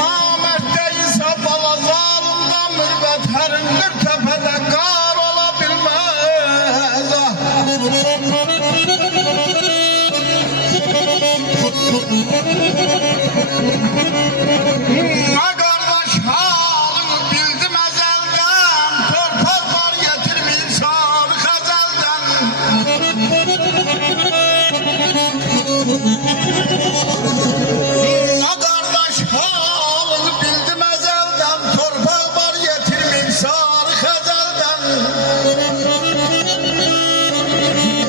Namərdə isə bala zalımda mürvət hərindir təpədə qar ola bilməz. Qardaş halını bildim əzəldən, torpaq var yetirmir sarı xəzəldən. Qardaş halını bildim əzəldən, torpaq var yetirmir sarı xəzəldən.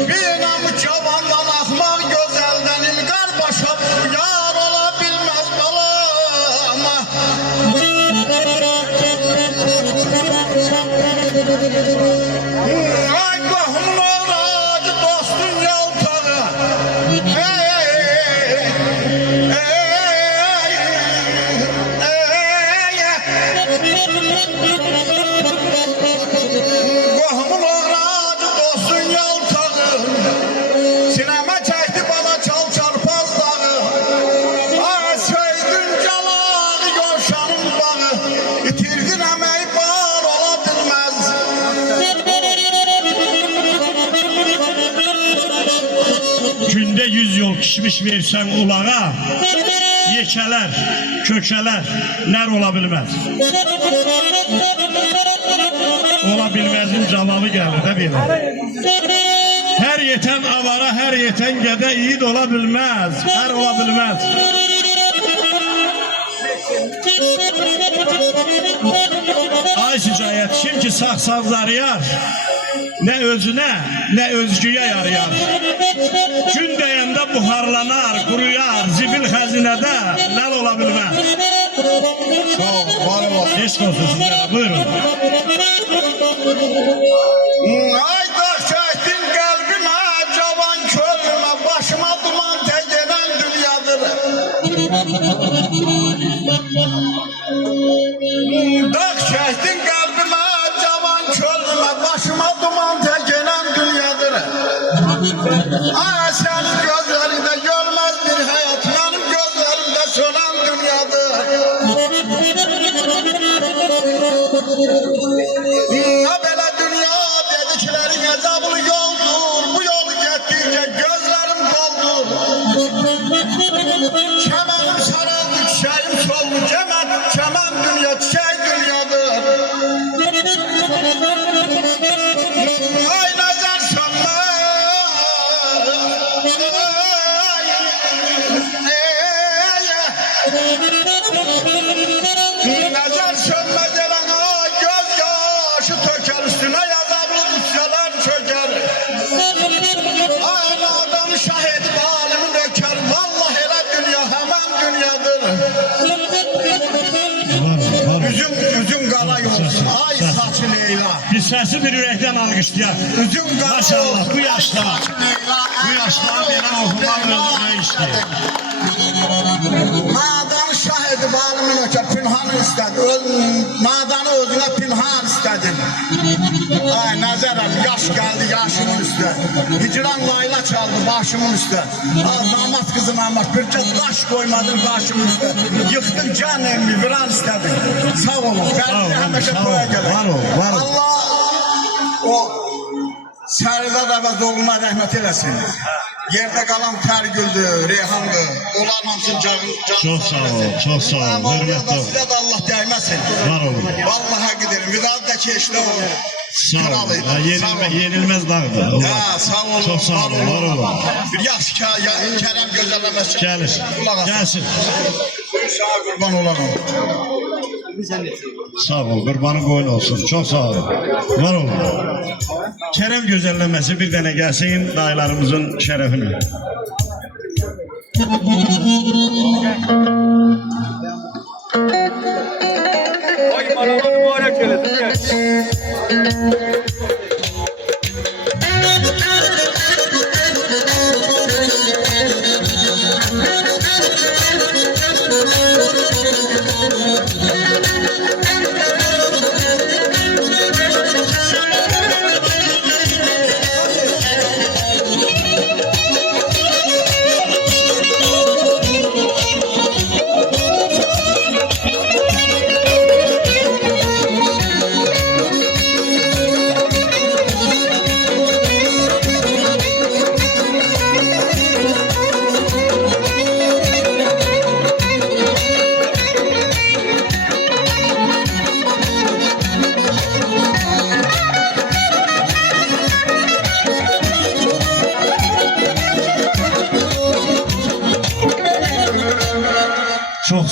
Binam cavandan axmaq gözəldən, İlqar başa yar ola bilməz balama. Ay qohumun oğracı dostun yaltağı. Qohumun oğracı dostun yaltağı. Sinəmə çəkdi bana çal çarpaz dağı. Ay söydün calağı yoşanın bağı. İtirdin əməyi var ola bilməz. Günde 100 yol kişmiş versen ulağa, yekələr, kökələr, nər ola bilməz. Ola bilməzin cavabı gəlir də belə. Hər yetən avara, hər yetən gədə yiğit ola bilməz, hər ola bilməz. Ay şicayət, kim ki sağ-sağ zarıyar, ne özüne, ne özgüye yarayar. Gün deyəndə buharlanar, quruyar, zibil xəzinədə ləl ola bilməz. Sağ ol, var olasın. Eşq olsun sizlərə, buyurun. Ay daş çəkdin qəlbimə, cavan könlümə, başıma duman təgənən dünyadır. Daş çəkdin qəlbimə, cavan könlümə, başıma duman təgənən dünyadır. Ay sənin gözlərində görməz bir həyat, mənim gözlərimdə sönən dünyadır. Belə dünya dediklərin əzablı yoldur, bu yolu getdikcə gözlərim doldur. Kəmənim sarıldı, çiçəyim soldu, kəmən dünya, çiçək dünyadır. Ay nəzər sönmə, nəzər sönmə gələn ay göz yaşı tökər üstünə yazablı qüsyalar çökər. Ay nadanı şahid alimin ökər, vallah elə dünya həmən dünyadır. Üzüm qara yolsun, ay saçı Leyla. Biz səsi bir ürəkdən alqışlayaq. Üzüm qara Maşallah, yolsun, bu yaşda, bu yaşda belə oxumaq özünə işdir. Nadanı şahid alimin ökər, pinhanı istədi. Nadanı özünə pinhan istədi. Ay nəzərəm, yaş gəldi yaşımın üstə. Hicran layla çaldı başımın üstə. Damat qızım Ahmet, bir kez daş koymadın başımın üstə. Yıxdın can emmi, viran istədin. Sağ olun, qəlbi həmişə toya gəlir. Var ol, var ol. Allah o Sərdar Əvəzoğluna rəhmət eləsin. Yerdə qalan Tərgüldür, Reyhandır. Onların hamısının canı. Çox sağ ol, çox sağ ol. Hörmət ol. Sizə də Allah dəyməsin. Var olun. Vallahi haqqı deyirəm. Vidadı da keçdi o. Sağ ol. Yenilmez dağdır. Ya sağ olun. Çok sağ olun. Var olun. Bir yaxşı Kerem gözəlləməsi. Gəlir. Gəlsin. Sağa qurban olalım. Sağ ol. Qurbanın qoyun olsun. Çok sağ ol. Var olun. Kerem gözəlləməsi bir dənə gəlsin dayılarımızın şərəfini. Ay marana mübarek eylesin. Gel.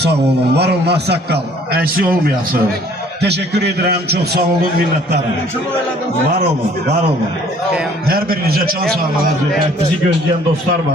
sağ olun. Var olun Ağsaqqal. Əksik olmayasınız. Teşekkür ederim. Çok sağ olun, minnettarım. Var olun, var olun. Her birinizə can sağlığı. Bizi gözleyen dostlar var.